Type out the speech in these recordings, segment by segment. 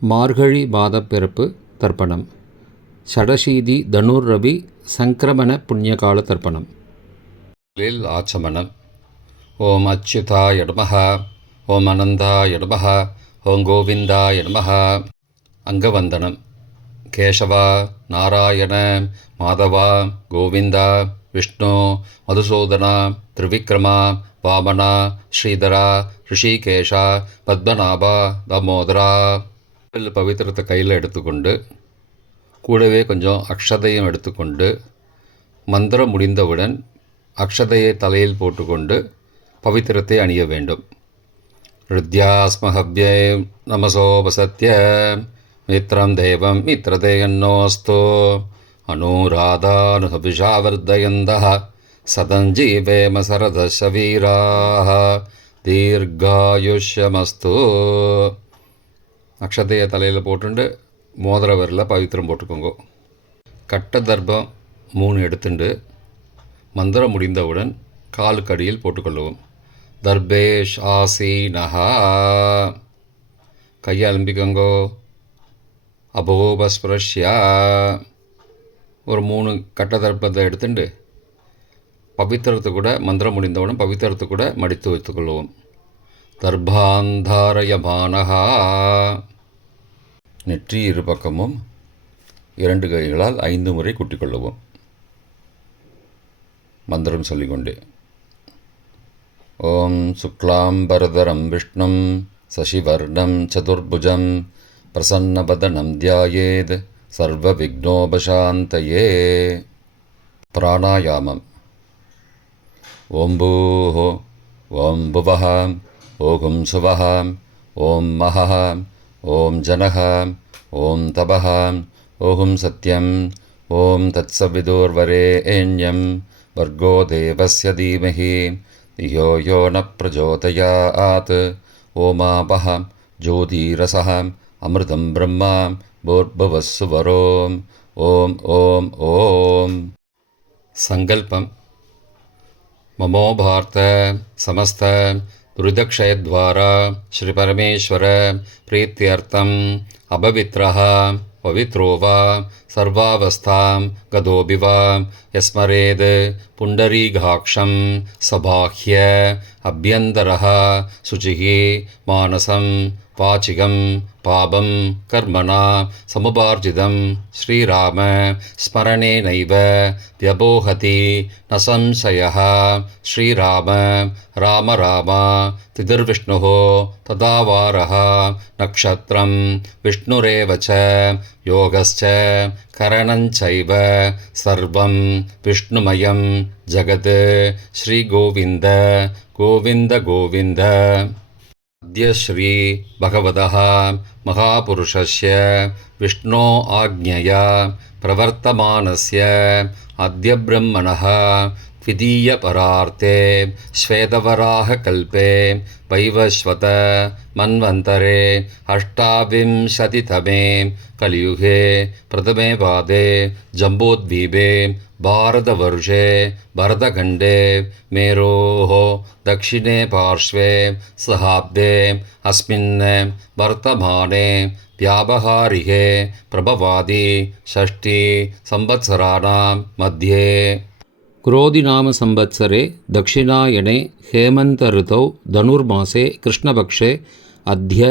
மார்கழி மாதப் பிறப்பு தர்ப்பணம். ஷடசீதி தனுர்ரவி சங்கிரமண புண்ணியகால தர்ப்பணம். ஆச்சமனம். ஓம் அச்சுதாய நமஹ, ஓம் அனந்தாய நமஹ, ஓம் கோவிந்தாய நமஹ. அங்கவந்தனம். கேசவா, நாராயண, மாதவா, கோவிந்தா, விஷ்ணு, மதுசூதனா, திரிவிக்ரமா, வாமனா, ஸ்ரீதரா, ரிஷிகேஷா, பத்மநாபா, தாமோதரா. பவித்திரத்தை கையில் எடுத்துக்கொண்டு கூடவே கொஞ்சம் அக்ஷதையும் எடுத்துக்கொண்டு மந்திரம் முடிந்தவுடன் அக்ஷதையை தலையில் போட்டுக்கொண்டு பவித்திரத்தை அணிய வேண்டும். ருத்யாஸ்மஹவ்யை நமசோபசத்ய மித்ரம் தேவம் மித்ரதேயன்னோஸ்தோ அனுராதானுஹவிஷாவர்தயந்தः சதஞ்சீவேம சரதசவீராः தீர்காயுஷ்யமஸ்து. அக்ஷதையை தலையில் போட்டுண்டு மோதிர விரலில் பவித்திரம் போட்டுக்கோங்க. கட்ட தர்ப்பம் 3 எடுத்துண்டு மந்திரம் முடிந்தவுடன் காலுக்கடியில் போட்டுக்கொள்ளவும். தர்பேஷ் ஆசீனஹா. கையை அலம்பிக்கோங்கோ. அபோபஸ்பிரஷ்யா. ஒரு 3 கட்ட தர்ப்பத்தை எடுத்துட்டு பவித்திரத்தை கூட மந்திரம் முடிந்தவுடன் பவித்திரத்தை கூட மடித்து வைத்துக்கொள்வோம். தர்பாந்தாரயமானஹா. நெற்றி இரு பக்கமும் 2 கைகளால் 5 முறை குட்டிக்கொள்ளவும். மந்திரம் சொல்லிக்கொண்டே. ஓம் சுக்லாம்பரதரம் விஷ்ணும் சசிவர்ணம் சதுர்புஜம் பிரசன்னபதனம் தியாயேத் சர்வ விக்னோபசாந்தயே. பிராணாயாமம். ஓம் பூஹோ, ஓம் புவஹ, ஓம் சுவஹ, ஓம் மஹஹ, ஓம் ஜனஹ, ஓம் தபஹ, ஓம் சத்யம், ஓம் தத்சவிதுர்வரேண்யம் வர்கோ தேவஸ்ய தீமஹி தியோ யோ ந பிரச்சோதயாத். ஓமாபஹ ஜோதிரசஹ அமிர்தம் பிரம்மா பூர்புவஸ்ஸுவரோம். ஓம் ஓம் ஓம். சங்கல்பம். மமோ பார்த்த சமஸ்த துரிதக்ஷயத்வாரா ஸ்ரீ பரமேஸ்வர பிரீத்தியர்த்தம் அபவித்ரஹ பவித்ரோ வா சர்வாவஸ்தாம் கதோபி வா யஸ்மரேத் புண்டரீகாக்ஷம் சபாஹ்ய அப்யந்தரஹ சுச்சிஹி மானசம் வாச்சிகம் பாபம் கர்மணா சமுபார்ஜிதம் ஸ்ரீராம ஸ்மரணேனைவ வ்யபோஹதி ந சம்சயः. ஸ்ரீராம ராம ராம திதிர்விஷ்ணுः ததாவாரः நக்ஷத்ரம் விஷ்ணுரேவ ச யோகஸ்ச கரணஞ்சைவ சர்வம் விஷ்ணுமயம் ஜகத். ஸ்ரீகோவிந்த கோவிந்த கோவிந்த. அத்ய ஸ்ரீ பகவதः மகாபுருஷஸ்ய விஷ்ணோ ஆக்ஞயா பிரவர்த்தமானஸ்ய அத்ய பிரம்மணः द्वितीयपरार्थे श्वेतवराहकल्पे वैवस्वत मन्वन्तरे अष्टाविंशतितमे कलियुगे प्रथमे पादे जम्बूद्वीपे भारतवर्षे भरतखण्डे मेरोः दक्षिणे पार्श्वे सहाब्दे अस्मिन् वर्तमाने व्यावहारिके प्रभवादि षष्ठी संवत्सराणां मध्ये क्रोधिनाम संवत्सरे दक्षिणायने हेमन्तऋतौ धनुर्मासे कृष्णपक्षे अद्य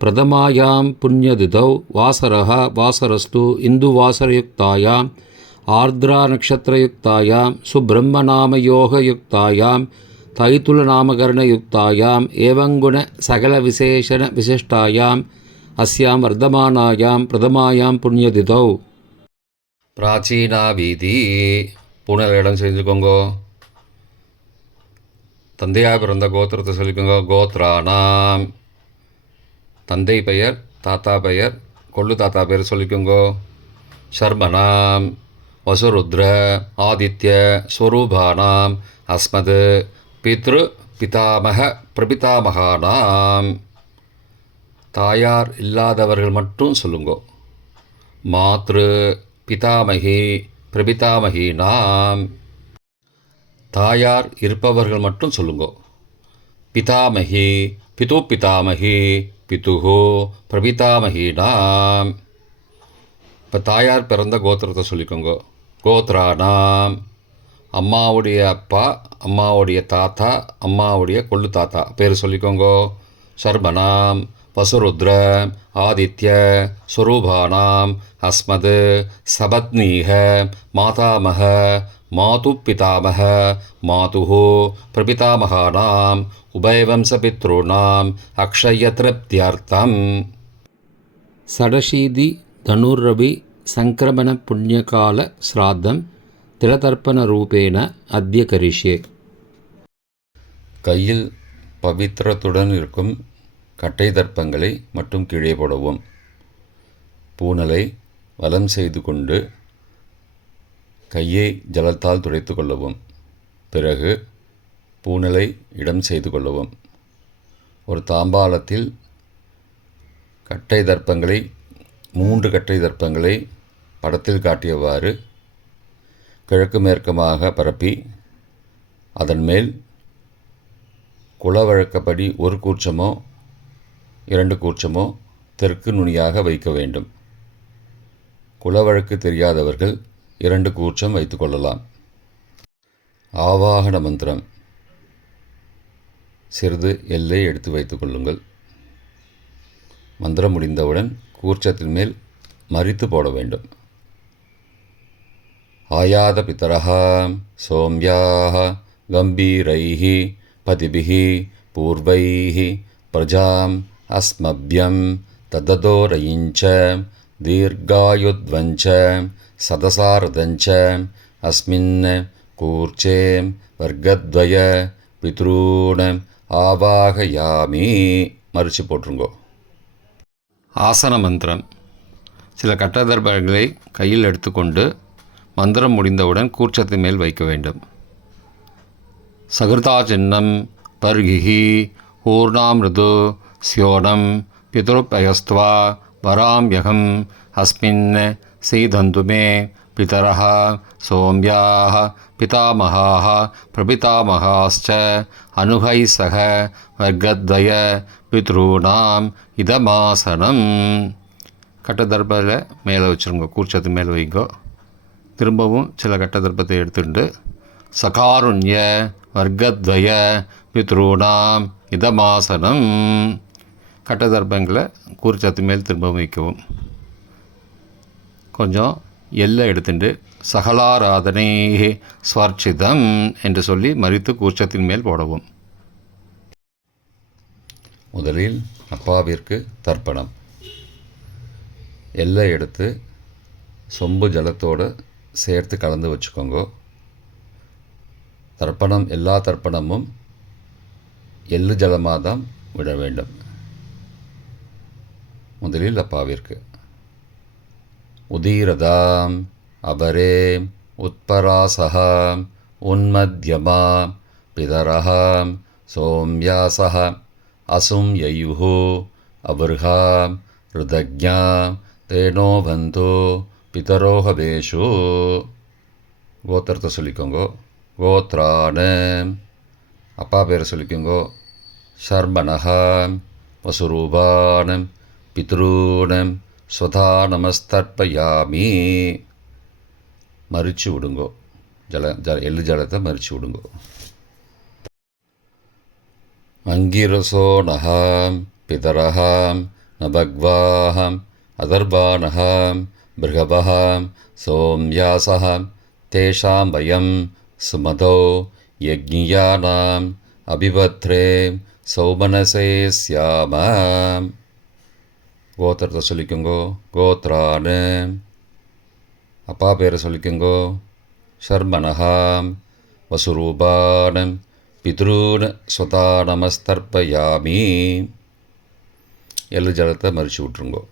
प्रथमायां पुण्यतिथौ वासरः वासरस्तु इन्दुवासरयुक्तायाम् आर्द्रानक्षत्रयुक्तायां सुब्रह्मनामयोगयुक्तायां तैतुलनामकरणयुक्तायाम् एवंगुणसकलविशेषणविशिष्टायाम् अस्यां वर्धमानायां प्रथमायां पुण्यतिथौ. प्राचीना வீதி. பூனல் இடம் செஞ்சுக்கோங்கோ. தந்தையாக பிறந்த கோத்திரத்தை சொல்லிக்கோங்க. கோத்ரானாம். தந்தை பெயர், தாத்தா பெயர், கொள்ளு தாத்தா பெயர் சொல்லிக்கோங்கோ. ஷர்மனாம் வசுருத்ர ஆதித்ய ஸ்வரூபானாம் அஸ்மத் பித்ரு பிதாமக பிரபிதாமகானாம். தாயார் இல்லாதவர்கள் மட்டும் சொல்லுங்கோ. மாத்ரு பிதாமகி பிரபிதாமகீனாம். தாயார் இருப்பவர்கள் மட்டும் சொல்லுங்கோ. பிதாமகி பிது பிதாமகி பிதுஹோ பிரபிதாமகீனாம். இப்போ தாயார் பிறந்த கோத்திரத்தை சொல்லிக்கோங்க. கோத்ரானாம், அம்மாவுடைய அப்பா, அம்மாவுடைய தாத்தா, அம்மாவுடைய கொள்ளு தாத்தா பேர் சொல்லிக்கோங்க. சர்மனாம் வசுருத்ர ஆதித்ய ஸ்வரூபானாம் அஸ்மத் சபத்னீக மாதாமக மாது பிதாமக மாதுஹோ பிரபிதாமகானாம் உபயவம்சபித்ருணாம் அக்ஷயத்ருப்தியர்த்தம். षडशीति धनुर्रवि संक्रमण पुण्यकाल श्राद्धं तिलतर्पणरूपेण अद्य करिष्ये. கையில் பவித்திரத்துடன் இருக்கும் கட்டை தர்ப்பங்களை மட்டும் கீழே போடவும். பூனலை வலம் செய்து கொண்டு கையை ஜலத்தால் துடைத்து கொள்ளவும். பிறகு பூனலை இடம் செய்து கொள்ளவும். ஒரு தாம்பாளத்தில் கட்டை தர்ப்பங்களை 3 கட்டை தர்ப்பங்களை படத்தில் காட்டியவாறு கிழக்கு மேற்கமாக பரப்பி அதன் மேல் குலவழக்கப்படி 1 கூர்ச்சமோ 2 கூர்ச்சமோ தெற்கு நுனியாக வைக்க வேண்டும். குலவழக்கு தெரியாதவர்கள் 2 கூர்ச்சம் வைத்து கொள்ளலாம். ஆவாகன மந்திரம். சிறிது எல்லை எடுத்து வைத்து கொள்ளுங்கள். மந்திரம் முடிந்தவுடன் கூர்ச்சத்தின் மேல் மரித்து போட வேண்டும். ஆயாத பிதரஹ சோம்யாஹ கம்பீரைஹி பதிபிஹி பூர்வைஹி பிரஜாம் அஸ்மப்யம் தததோரயிஞ்ச தீர்காயுத்வஞ்ச சதசாரதஞ்ச அஸ்மின் கூர்ச்சே வர்க்கத்வய பித்ரூண ஆவாகயாமி. மறித்து போட்டுருங்கோ. ஆசன மந்திரம். சில கட்டதர்பங்களை கையில் எடுத்துக்கொண்டு மந்திரம் முடிந்தவுடன் கூர்ச்சத்தின் மேல் வைக்க வேண்டும். சகிருதா சின்னம் பர்கிஹி ஊர்ணாமிருது ஸ்யோனம் பிதுருப்பயஸ்துவா வராம்யகம் அஸ்மின் சீதந்துமே பிதரஹ சோம்யாஹ பிதாமகாஹ பிரபிதாமகாஸ்ச அனுகை சக வர்க்கத்வய பித்ரூணாம் இதமாசனம். கட்டதர்பத்தில் மேலே வச்சுருங்க. கூர்ச்சத்து மேலே வைங்கோ. திரும்பவும் சில கட்டதர்ப்பத்தை எடுத்துட்டு சகாருண்ய வர்க்கத்வய பித்ரூணாம் இதமாசனம். கட்டதர்ப்பங்களை கூர்ச்சத்து மேல் திரும்பவும் வைக்கவும். கொஞ்சம் எல்லை எடுத்துட்டு சகலாராதனை ஸ்வர்ச்சிதம் என்று சொல்லி மறித்து கூர்ச்சத்தின் மேல் போடவும். முதலில் அப்பாவிற்கு தர்ப்பணம். எல்லை எடுத்து சொம்பு ஜலத்தோடு சேர்த்து கலந்து வச்சுக்கோங்க. தர்ப்பணம் எல்லா தர்ப்பணமும் எள்ளு ஜலமாக தான் விட வேண்டும். முதலில் அப்பாவிற்கு உதீரதாம் அபரே உத்பராசகாம் உன்மத்யமாம் பிதரஹாம் சோம்யாசஹ அசும் யயுஹோ அபர்ஹாம் ருதக்ஞாம் தேனோ பந்தோ பிதரோஹபேஷு. கோத்திரத்தை சொல்லிக்கோங்கோ. கோத்ரான. அப்பா பேரை சொல்லிக்கோங்கோ. சர்மனஹாம் வசுரூபானம் பித்ரூணம் ஸ்வதா நமஸ்தர்ப்பயாமி. மறித்து விடுங்கோ. எள்ளு ஜலத்தை மறித்து விடுங்கோ. அங்கிரசோனஹாம் பிதரஹாம் நபக்வாஹாம் அதர்பானஹாம் பிருகபஹாம் சோம்யாசஹாம் தேஷாம் வயம் சுமதோ யக்ஞியானாம் அபிபத்ரே சௌமனசே ஸ்யாமாம். கோத்திரத்தை சொல்லிக்கோங்கோ. கோத்ரான. அப்பா பேரை சொல்லிக்கோங்கோ. சர்மனஹாம் வசுரூபானம் பித்ரூன ஸ்வதா நமஸ்தர்ப்பயாமி. எள்ளு ஜலத்தை மறித்து விட்ருங்கோ.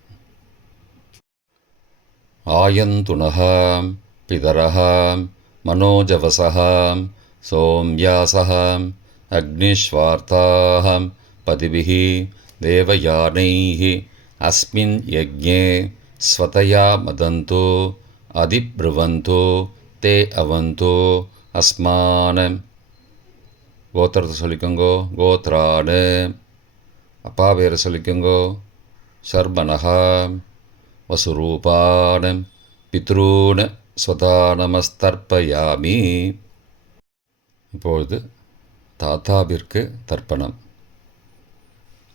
ஆயந்துனஹாம் பிதரஹாம் மனோஜவசஹாம் சோம்யாசஹாம் அக்னிஸ்வார்த்தாஹாம் பதிபிஹி தேவயானைஹி அஸ்மின் யக்ஞே ஸ்வதயா மதந்தோ அதிப்ருவந்தோ தே அவந்தோ அஸ்மானம். கோத்திரத்தை சொல்லிக்கோங்கோ. கோத்ரான. அப்பா பேரை சொல்லிக்கோங்கோ. சர்மனஹா வசுரூபான பித்ரூன ஸ்வதா நமஸ்தர்ப்பயாமி. இப்பொழுது தாத்தாவிற்கு தர்ப்பணம்.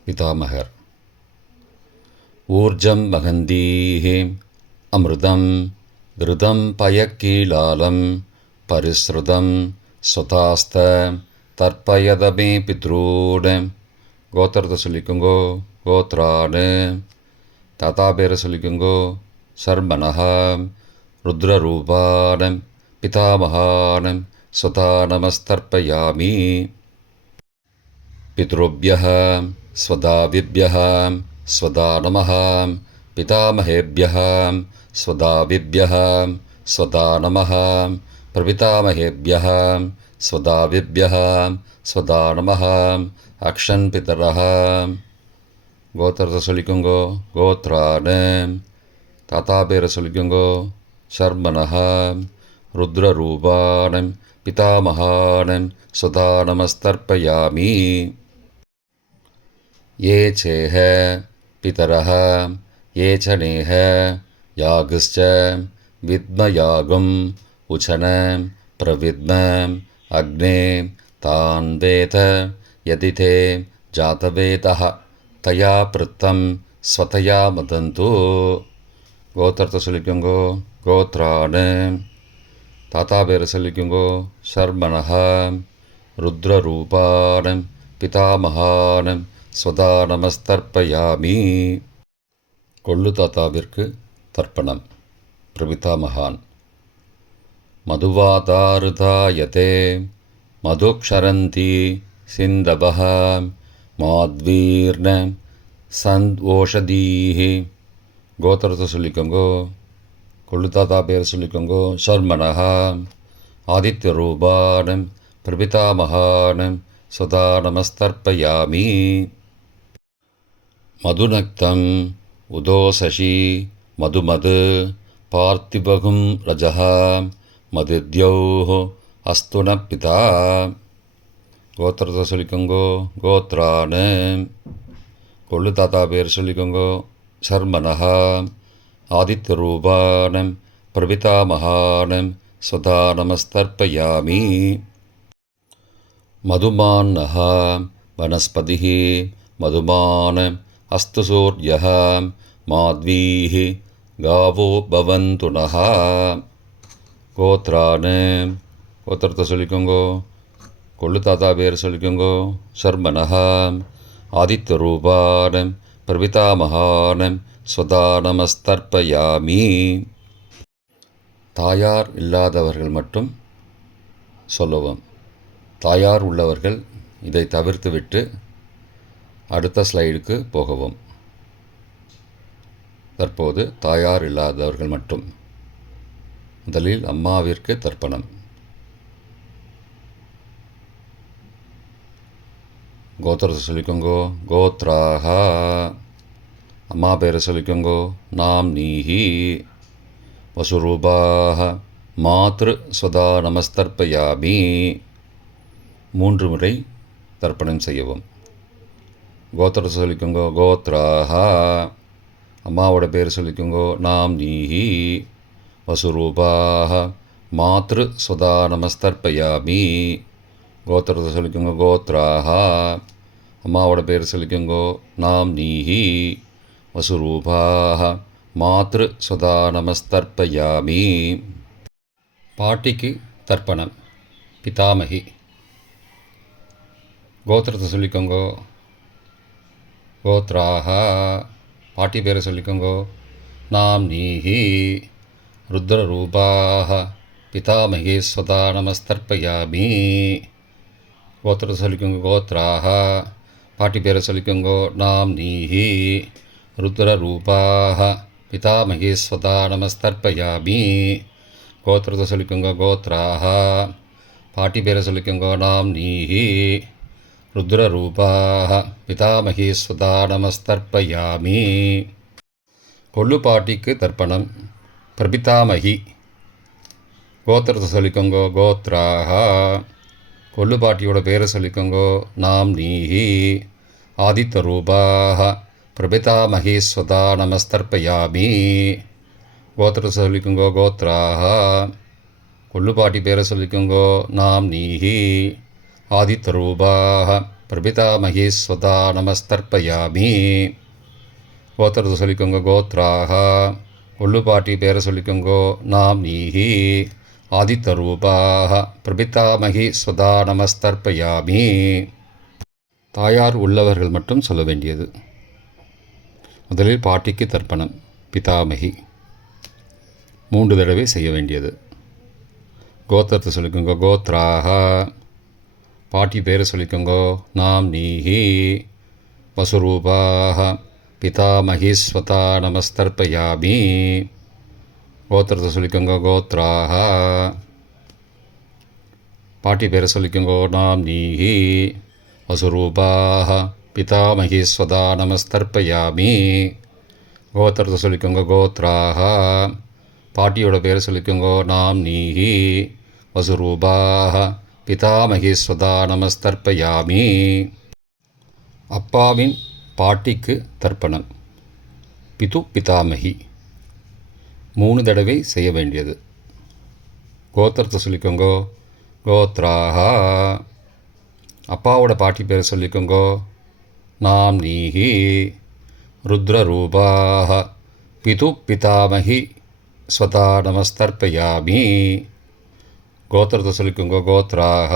பிதாமகர். ஊர்ஜம் மகந்தீஹே அமிர்தம் கிருதம் பயக்கீலாலம் பரிஸ்ருதம் ஸ்வதாஸ்த தர்ப்பயதமே பித்ரூன. கோத்திரத்தை சொல்லிக்கோங்கோ. கோத்ரானு. தாத்தா பேரை சொல்லிக்கோங்கோ. சர்மனஹா ருத்ரரூபானம் பிதாமகானம் ஸ்வதா நமஸ்தர்ப்பயாமி. பித்ருभ्यः स्वदाविभ्यः स्वदा नमः. पितामहेभ्यः स्वदाविभ्यः स्वदा नमः. प्रपितामहेभ्यः स्वदाविभ्यः स्वदा नमः. अक्षन् पितरः. கோத்திரத்தை சொல்லிக்கோங்கோ. கோத்ரானு. தாத்தா பேரை சொல்லிக்கோங்கோ. சர்மனஹா ருத்ரரூபானம் பிதாமகானம் ஸ்வதா நமஸ்தர்ப்பயாமி. ये चेह पितरः ये च नेह यागश्च विद्मयागुम् उचन प्रविद्म अग्ने तान् वेद यदि ते जातवेदः तया पृत्तं स्वतया मदन्तु. கோத்திரத்தை சொல்லிக்கோங்கோ. கோத்ரானு. தாத்தா பேரை சொல்லிக்கோங்கோ. சர்மனஹா ருத்ரரூபானம் பிதாமகானம் ஸ்வதா நமஸ்தர்ப்பயாமி. கொள்ளு தாத்தாவிற்கு தர்ப்பணம். பிரபிதாமகான். மதுவாதாருதாயதே மதுக்ஷரந்தி சிந்தவஹ மாத்வீர்ண சந்த்வோஷதீஹி. கோத்திரத்தை சொல்லிக்கோங்கோ. கொள்ளு தாத்தா பேர் சொல்லிக்கோங்கோ. சர்மனஹா ஆதித்யரூபானம் பிரபிதாமகானம் ஸ்வதா நமஸ்தர்ப்பயாமி. மதுநக்தம் உதோசசி மதுமது பார்த்திபகும் ரஜः மதித்யௌः அஸ்துன பிதா. கோத்திரத்தை சொல்லிக்கோங்கோ. கோத்ரானு. கொள்ளு தாத்தா பேர் சொல்லிக்கோங்கோ. சர்மனஹா ஆதித்யரூபானம் பிரபிதாமகானம் ஸ்வதா நமஸ்தர்ப்பயாமி. மதுமான்னः वनस्पतिः मधुमान् अस्तु सूर्यः माध्वीः गावो भवन्तु नः. கோத்ரானு. கோத்திரத்தை சொல்லிக்கோங்கோ. கொள்ளு தாத்தா பேர் சொல்லிக்கோங்கோ. சர்மனஹா ஆதித்யரூபானம் பிரபிதாமகானம் ஸ்வதா நமஸ்தர்ப்பயாமி. தாயார் இல்லாதவர்கள் மட்டும் சொல்லவும். தாயார் உள்ளவர்கள் இதை தவிர்த்துவிட்டு அடுத்த ஸ்லைடுக்கு போகவும். தற்போது தாயார் இல்லாதவர்கள் மட்டும். முதலில் அம்மாவிற்கு தர்ப்பணம். கோத்திரத்தை சொல்லிக்கோங்கோ. கோத்ராஹா. அம்மா பேரை சொல்லிக்கோங்கோ. நாம் நீஹி வசுரூபாஹ மாத்ரு ஸ்வதா நமஸ்தர்ப்பயாமி. 3 முறை தர்ப்பணம் செய்யவும். கோத்திரத்தை சொல்லிக்கோங்கோ. கோத்ராஹா. அம்மாவோட பேர் சொல்லிக்கோங்கோ. நாம் நீஹி வசுரூபாஹ மாத்ரு ஸ்வதா நமஸ்தர்ப்பயாமி. கோத்திரத்தை சொல்லிக்கோங்கோ. கோத்ராஹா. அம்மாவோட பேர் சொல்லிக்கோங்கோ. நாம் நீஹி வசுரூபாஹ மாத்ரு ஸ்வதா நமஸ்தர்ப்பயாமி. பாட்டிக்கு தர்ப்பணம். பிதாமகி. கோத்திரத்தை சொல்லிக்கோங்கோ. கோத்ராஹா. பாட்டி பேரை சொல்லிக்கோங்கோ. நாம் நீஹி ருத்ரரூபாஹ பிதாமகி ஸ்வதா நமஸ்தர்ப்பயாமி. கோத்திரத்தை சொல்லிக்கோங்கோ. கோத்ராஹா. பாட்டி பேரை சொல்லிக்கோங்கோ. நாம் நீஹி ருத்ரரூபாஹ பிதாமகி ஸ்வதா நமஸ்தர்ப்பயாமி. கோத்திரத்தை சொல்லிக்கோங்கோ. கோத்ராஹா. பாட்டி பேரை சொல்லிக்கோங்கோ. நாம் நீஹி ருத்ரரூபாஹ பிதாமகி ஸ்வதா நமஸ்தர்ப்பயாமி. கொள்ளு பாட்டிக்கு தர்ப்பணம். பிரபிதாமகி. கோத்திரத்தை சொல்லிக்கோங்கோ. கோத்ராஹா. கொள்ளு பாட்டியோட பேரை சொல்லிக்கோங்கோ. நாம் நீஹி ஆதித்தரூபாः பிரபிதாமகீஸ்வதா நமஸ்தர்ப்பயாமி. கோத்திரத்தை சொல்லிக்கோங்கோ கோத்ராக. கொள்ளுப்பாட்டி பேரை சொல்லிக்கோங்கோ நாம் நீஹி. ஆதித்தரூபாः பிரபிதாமகீஸ்வதா நமஸ்தர்ப்பயாமி. கோத்திரத்தை சொல்லிக்கோங்க கோத்ராக. கொள்ளுப்பாட்டி பேரை சொல்லிக்கோங்கோ நாம் நீஹி. ஆதித்தரூபாக பிரபிதாமகீஸ்வதா நமஸ்தர்ப்பயாமி. தாயார் உள்ளவர்கள் மட்டும் சொல்ல வேண்டியது. முதலில் பாட்டிக்கு தர்ப்பணம் பிதாமகி 3 தடவை செய்ய வேண்டியது. கோத்திரத்தை சொல்லிக்கோங்க கோத்ராக. பாட்டி பேரை சொல்லிக்கோங்கோ நாம் நீஹி. வசுரூபாக பிதாமகீஸ்வதா நமஸ்தர்ப்பயாமி. கோத்திரத்தை சொல்லிக்கோங்க கோத்ராக. பாட்டி பேரை சொல்லிக்கோங்கோ நாம் நீஹி. வசுரூபாக பிதாமகீஸ்வதா நமஸ்தர்ப்பயாமி. கோத்திரத்தை சொல்லிக்கோங்க கோத்ராக. பாட்டியோட பேரை சொல்லிக்கோங்கோ நாம் நீஹி. வசுரூபாக பிதாமகீஸ்வதா நமஸ்தர்ப்பயாமி. அப்பாவின் பாட்டிக்கு தர்ப்பணம் பிது பிதாமகி 3 தடவை செய்ய வேண்டியது. கோத்திரத்தை சொல்லிக்கோங்கோ கோத்ராக. அப்பாவோட பாட்டி பேரை சொல்லிக்கோங்கோ நாம் நீஹி. ருத்ரரூபாக பிது பிதாமகி ஸ்வதா நமஸ்தர்ப்பயாமி. கோத்திரத்தை சொல்லிக்கோங்கோ கோத்ராக.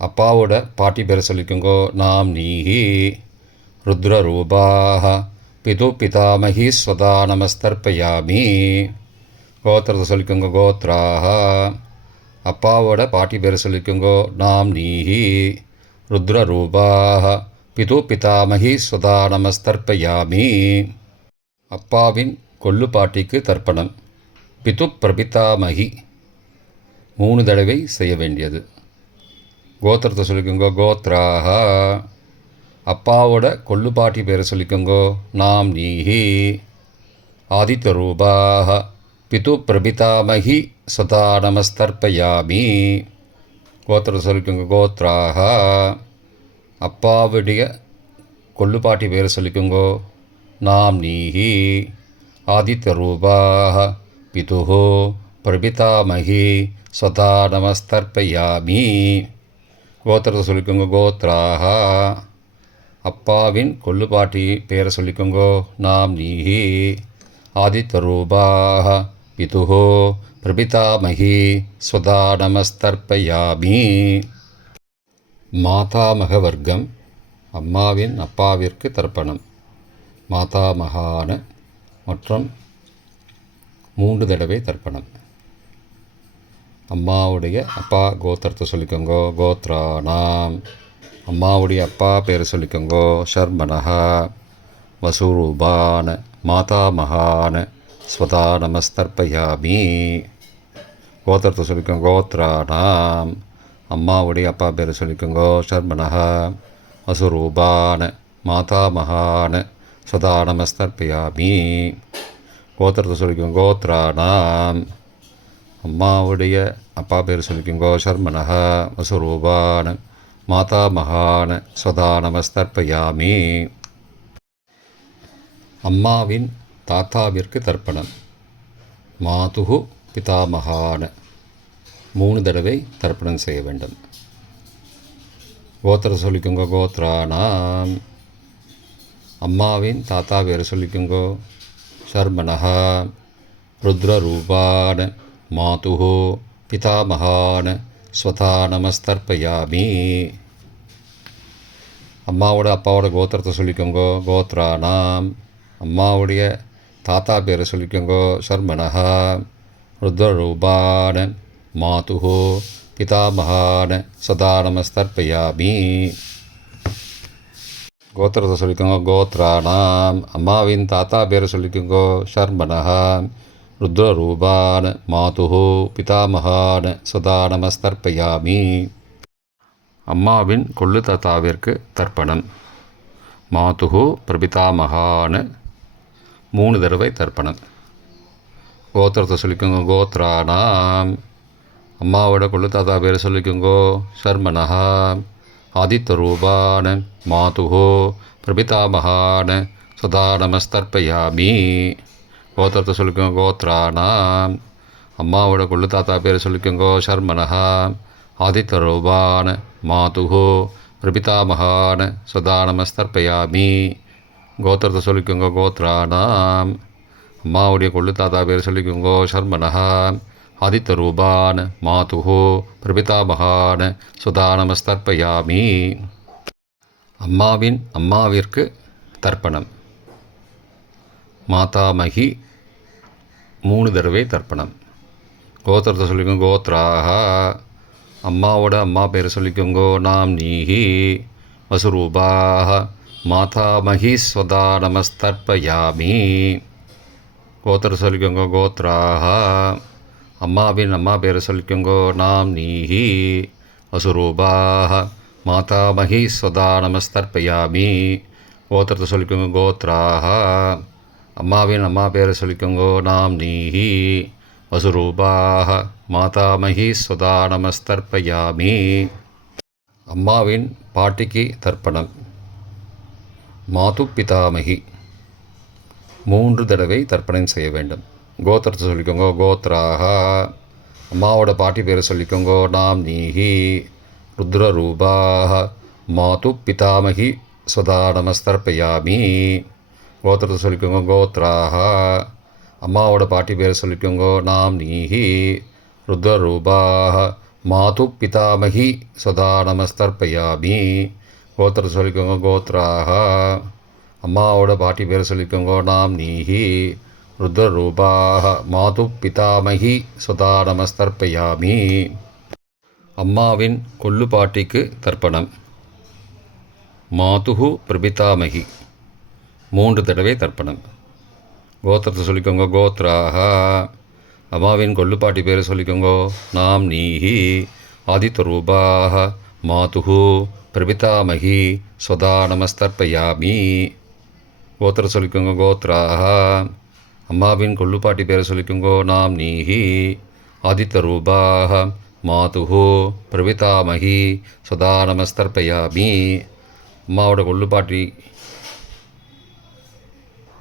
அப்பாவோட பாட்டி பேரை சொல்லிக்கோங்கோ நாம் நீஹி. ருத்ரரூபாக பிது பிதாமகி ஸ்வதா நமஸ்தர்ப்பயாமி. கோத்திரத்தை சொல்லிக்கோங்க கோத்ராக. அப்பாவோட பாட்டி பேரை சொல்லிக்கோங்கோ நாம் நீஹி. ருத்ரரூபாக பிது பிதாமகி ஸ்வதா நமஸ்தர்ப்பயாமி. அப்பாவின் கொள்ளு பாட்டிக்கு தர்ப்பணம் பிது பிரபிதாமகி 3 தடவை செய்ய வேண்டியது. கோத்திரத்தை சொல்லிக்கோங்கோ கோத்ராக. அப்பாவோட கொள்ளுப்பாட்டி பேரை சொல்லிக்கோங்கோ நாம் நீஹி. ஆதித்தரூபாக பிது பிரபிதாமகி சதா நமஸ்தர்ப்பயாமி. கோத்திரத்தை சொல்லிக்கோங்க கோத்ராக. அப்பாவுடைய கொள்ளுப்பாட்டி பேரை சொல்லிக்கோங்கோ நாம் நீஹி. ஆதித்தரூபாக பிதுஹோ பிரபிதாமகி ஸ்வதா நமஸ்தர்ப்பயாமி. கோத்திரத்தை சொல்லிக்கோங்க கோத்ராக. அப்பாவின் கொள்ளுப்பாட்டி பேரை சொல்லிக்கோங்கோ நாம் நீஹி. ஆதித்தரூபாக பிதுஹோ பிரபிதாமகி ஸ்வதா நமஸ்தர்ப்பயாமி. மாதாமக வர்க்கம் அம்மாவின் அப்பாவிற்கு தர்ப்பணம் மாதாமகான மற்றும் 3 தடவை தர்ப்பணம். அம்மாவுடைய அப்பா கோத்திரத்தை சொல்லிக்கோங்கோ கோத்ரானாம். அம்மாவுடைய அப்பா பேரை சொல்லிக்கோங்கோ ஷர்மனஹா. வசூரூபான மாதாமகான ஸ்வதா நமஸ்தர்ப்பயாமி. கோத்திரத்தை சொல்லிக்கோங்க கோத்ரானாம். அம்மாவுடைய அப்பா பேரை சொல்லிக்கோங்கோ ஷர்மனஹா. வசூரூபான மாதாமகான ஸ்வதா நமஸ்தர்ப்பயாமி. கோத்திரத்தை சொல்லிக்கோங்க கோத்ரானாம். அம்மாவுடைய அப்பா பேர் சொல்லிக்கோங்கோ ஷர்மனஹா. வசுரூபான மாதாமகான ஸ்வதா நமஸ்தர்ப்பயாமி. அம்மாவின் தாத்தாவிற்கு தர்ப்பணம் மாதுஹு பிதாமகான 3 தடவை தர்ப்பணம் செய்ய வேண்டும். கோத்திரத்தை சொல்லிக்கோங்கோ கோத்ரானாம். அம்மாவின் தாத்தா பேரை சொல்லிக்கோங்கோ ஷர்மனஹா. ருத்ரரூபான மாதுஹோ பிதாமகான ஸ்வதா நமஸ்தர்ப்பயாமி. அம்மாவோட அப்பாவோட கோத்திரத்தை சொல்லிக்கோங்கோ கோத்ரானாம். அம்மாவுடைய தாத்தா பேரை சொல்லிக்கோங்கோ ஷர்மனஹா. ருத்ரரூபான மாதுஹோ பிதாமகான சதா நமஸ்தர்ப்பயாமி. கோத்திரத்தை சொல்லிக்கோங்க கோத்ரானாம். அம்மாவின் தாத்தா பேரை சொல்லிக்கோங்கோ ஷர்மனஹா. ருத்ரரூபான மாதுஹோ பிதாமகான சதா நமஸ்தர்ப்பயாமி. அம்மாவின் கொள்ளு தாத்தாவிற்கு தர்ப்பணம் மாதுஹு பிரபிதாமகான 3 தடவை தர்ப்பணம். கோத்திரத்தை சொல்லிக்கோங்க கோத்ரானாம். அம்மாவோட கொள்ளு தாத்தா பேரை சொல்லிக்கோங்கோ ஷர்மனஹா. ஆதித்தரூபான மாதுஹோ பிரபிதாமகான சதா நமஸ்தர்ப்பயாமி. கோத்திரத்தை சொல்லிக்கோங்க. கோத்ரானாம். அம்மாவோட கொள்ளு தாத்தா பேர் சொல்லிக்கோங்கோ. சர்மனஹா. ஆதித்தரூபான மாதுஹோ பிரபிதாமகான சதா நமஸ்தர்ப்பயாமி. கோத்திரத்தை சொல்லிக்கோங்க. கோத்ரானாம். அம்மாவுடைய கொள்ளு தாத்தா பேர் சொல்லிக்கோங்கோ. சர்மனஹா. ஆதித்தரூபான மாதுஹோ பிரபிதாமகான சுதா நமஸ்தர்ப்பயாமி. அம்மாவிற்கு தர்ப்பணம். மாதாமகி 3 தடவை தர்ப்பணம். கோத்திரத்தை சொல்லிக்கோங்க. கோத்ராக. அம்மாவோட அம்மா பேர் சொல்லிக்கோங்கோ. நாம் நீஹி வசுரூபாக மாதாமகி ஸ்வதா நமஸ்தர்ப்பயாமி. கோத்திரத்தை சொல்லிக்கோங்க. கோத்ராக. அம்மாவின் அம்மா பேர் சொல்லிக்கோங்கோ. நாம் நீஹி வசுரூபாக மாதாமகி ஸ்வதா நமஸ்தர்ப்பயாமி. கோத்திரத்தை சொல்லிக்கோங்க. கோத்ராக. அம்மாவின் அம்மா பேரை சொல்லிக்கோங்கோ. நாம் நீஹி வசுரூபாக மாதாமகி ஸ்வதா நமஸ்தர்ப்பயாமி. அம்மாவின் பாட்டிக்கு தர்ப்பணம். மாது பிதாமகி 3 தடவை தர்ப்பணம் செய்ய வேண்டும். கோத்திரத்தை சொல்லிக்கோங்க. கோத்ராக. அம்மாவோட பாட்டி பேரை சொல்லிக்கோங்கோ. நாம் நீஹி ருத்ரரூபாக மாது பிதாமகி ஸ்வதா நமஸ்தர்ப்பயாமி. கோத்திரத்தை சொல்லிக்கோங்க. கோத்ராக. அம்மாவோட பாட்டி பேரை சொல்லிக்கோங்கோ. நாம் நீஹி ருத்ரரூபாக மாது பிதாமகி ஸ்வதா நமஸ்தர்ப்பயாமி. கோத்திரத்தை சொல்லிக்கோங்க. கோத்ராக. அம்மாவோட பாட்டி பேரை சொல்லிக்கோங்கோ. நாம் நீஹி ருத்ரரூபாக மாது பிதாமகி ஸ்வதா நமஸ்தர்ப்பயாமி. அம்மாவின் கொள்ளு பாட்டிக்கு தர்ப்பணம். மாதுஹு பிரபிதாமகி 3 தடவை தர்ப்பணம். கோத்திரத்தை சொல்லிக்கோங்க. கோத்ராக. அம்மாவின் கொள்ளுப்பாட்டி பேரை சொல்லிக்கோங்கோ. நாம் நீஹி ஆதித்தரூபாக மாதுஹு பிரபிதாமகி ஸ்வதா நமஸ்தர்ப்பயாமி. கோத்திரத்தை சொல்லிக்கோங்க. கோத்ராக. அம்மாவின் கொள்ளுப்பாட்டி பேரை சொல்லிக்கோங்கோ. நாம் நீஹி ஆதித்தரூபாக மாதுஹு பிரபிதாமகி ஸ்வதா நமஸ்தர்ப்பயாமி. அம்மாவோட கொள்ளுப்பாட்டி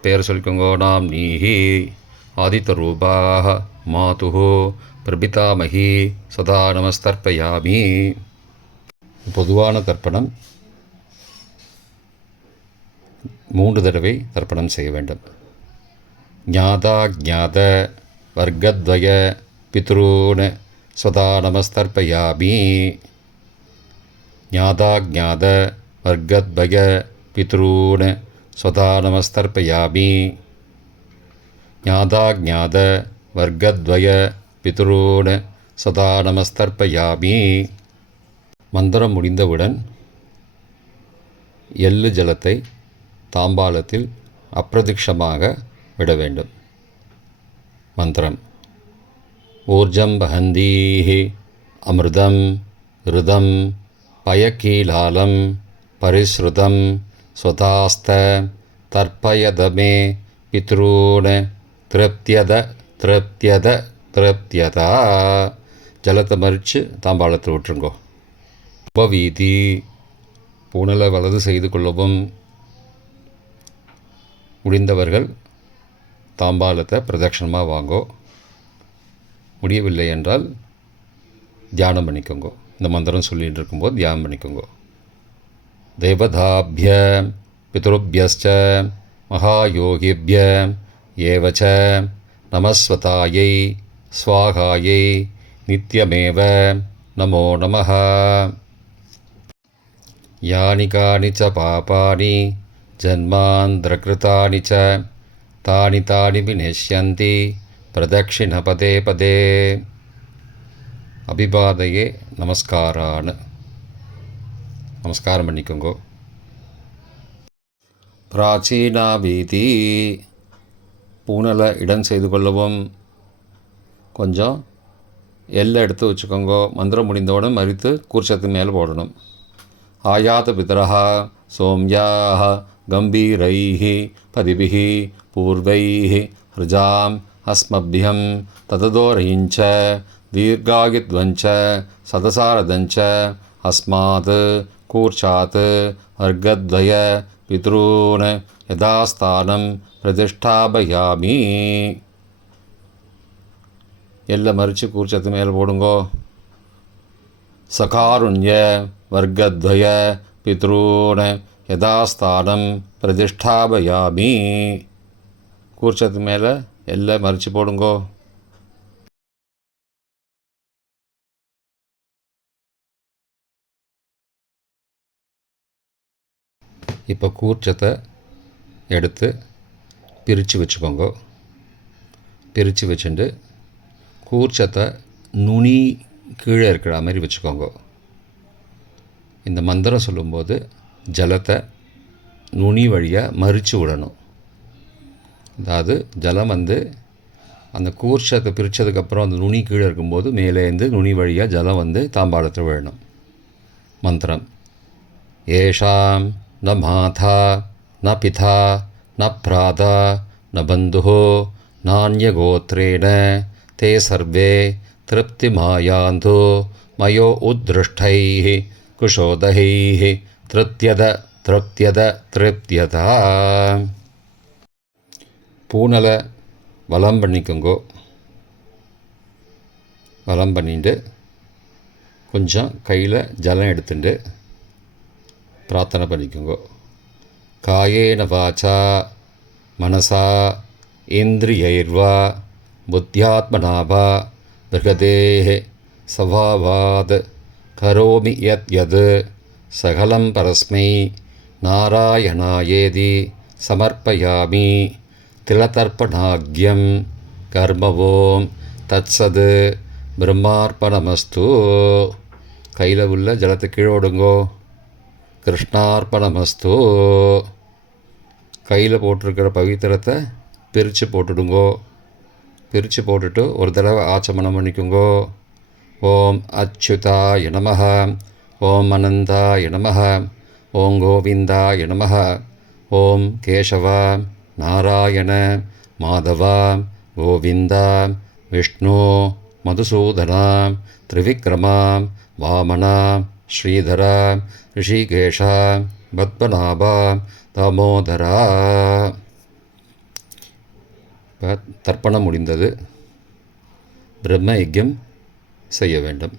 பேர் சொல்லிக்கோங்கோ. நாம் நீஹி ஆதித்தரூபாக மாதுஹு பிரபிதாமகி சதா நமஸ்தர்ப்பயாமி. பொதுவான தர்ப்பணம் 3 தடவை தர்ப்பணம் செய்ய வேண்டும். ஞாதா ஜாத வர்க்கத்வய பித்ரூன் சதா நமஸ்தர்ப்பயாமி. ஞாதா ஜாத வர்க்கத்வய பித்ரூன் சதா நமஸ்தர்ப்பயாமி. ஞாதா ஜாத வர்க்கத்வய பித்ரூன் சதா நமஸ்தர்ப்பயாமி. மந்திரம் முடிந்தவுடன் எள்ளு ஜலத்தை தாம்பாலத்தில் அப்பிரதிக்ஷமாக விட வேண்டும். மந்திரம். ஊர்ஜம் வஹந்தீஹி அமிர்தம் ருதம் பயக்கீலாலம் பரிஸ்ருதம் ஸ்வதாஸ்த தர்ப்பயதமே பித்ரூன் திருப்தியத திருப்தியத திருப்தியதா. ஜலத்தை மறித்து தாம்பாளத்தில் விட்டுருங்கோ. உபவீதி. பூனலை வலது செய்து கொள்ளவும். முடிந்தவர்கள் தாம்பாலத்தை பிரதட்சணமாக வாங்கோ. முடியவில்லை என்றால் தியானம் பண்ணிக்கோங்கோ. இந்த மந்திரம் சொல்லிகிட்டு இருக்கும்போது தியானம் பண்ணிக்கோங்கோ. தேவதாபிய பித்ருபியஸ்ச மகாயோகிபிய ஏவச்ச நமஸ்வதாயை ஸ்வாகாயை நித்யமேவ நமோ நமः. யானி கானி ச பாபானி ஜன்மாந்திரகிருதானி ச தானி தானி விநஷ்யந்தி பிரதக்ஷிண பதே பதே. அபிபாதையே நமஸ்காரான்னு நமஸ்காரம் பண்ணிக்கோங்கோ. பிராச்சீனா வீதி. பூனலை இடம் செய்து கொள்ளவும். கொஞ்சம் எல்லை எடுத்து வச்சுக்கோங்கோ. மந்திரம் முடிந்தவுடன் மறித்து கூர்ச்சத்து மேலே போடணும். ஆயாத பிதரஹா சோம்யாஹ கம்பீரைஹி பதிபிஹி பூர்வைஹி ஹிருஜாம் அஸ்மபியம் தததோரயிஞ்ச தீர்காகித்வஞ்ச சதசாரதஞ்ச அஸ்மாத் கூர்ச்சாத் வர்க்கத்வய பித்ரூன் யதாஸ்தானம் பிரதிஷ்டாபயாமி. எல்லை மறித்து கூர்ச்சத்து மேலே போடுங்கோ. சகாருண்ய வர்க்கத்வய பித்ரூன் யதாஸ்தானம் பிரதிஷ்டாபயாமி. கூர்ச்சத்து மேலே எல்லை மறித்து போடுங்கோ. இப்போ கூர்ச்சத்தை எடுத்து பிரித்து வச்சுக்கோங்க. பிரித்து வச்சுட்டு கூர்ச்சத்தை நுனி கீழே இருக்கிற மாதிரி வச்சுக்கோங்க. இந்த மந்திரம் சொல்லும்போது ஜலத்தை நுனி வழியாக மறித்து விடணும். அதாவது ஜலம் அந்த கூர்ச்சத்தை பிரித்ததுக்கப்புறம் அந்த நுனி கீழே இருக்கும்போது மேலேருந்து நுனி வழியாக ஜலம் தாம்பாளத்தில் விழணும். மந்திரம்: ஏஷாம் ந மாதா ந பிதா ந பிராதா ந பந்துஹோ நான்யகோத்ரேண தே சர்வே திருப்திமாயாந்து மயோ உத்ருஷ்டைः குஷோதகைः திருப்தியத திருப்தியத திருப்தியதா. பூனலை வலம் பண்ணிக்கோங்கோ. வலம் பண்ணிட்டு கொஞ்சம் கையில் ஜலம் எடுத்துட்டு பிரார்த்தனை பண்ணிக்கோங்கோ. காயேன வாச்சா மனசா இந்திரியைர்வா புத்தியாத்மனாவா பிருகதேஹ சவாவாத் கரோமி யத் யத் சகலம் பரஸ்மை நாராயணாயேதி சமர்ப்பயாமி. திலதர்ப்பணாக்யம் கர்மவோம் தத்சத் பிரம்மார்ப்பணமஸ்து. கையில் உள்ள ஜலத்தை கீழோடுங்கோ. கிருஷ்ணார்ப்பணமஸ்து. கையில் போட்டிருக்கிற பவித்திரத்தை பிரித்து போட்டுடுங்கோ. பிரித்து போட்டுட்டு ஒரு தடவை ஆச்சமனம் பண்ணிக்கோங்கோ. ஓம் அச்சுதாய நமஹ, ஓம் அனந்தாய நமஹ, ஓம் கோவிந்தாய நமஹ, ஓம் கேசவா நாராயண மாதவா கோவிந்தா விஷ்ணு மதுசூதனா திரிவிக்ரமா வாமனா ஸ்ரீதரா ரிஷிகேஷா பத்மநாபா தாமோதரா. இப்போ தர்ப்பணம் முடிந்தது. பிரம்ம யஜ்யம் செய்ய வேண்டும்.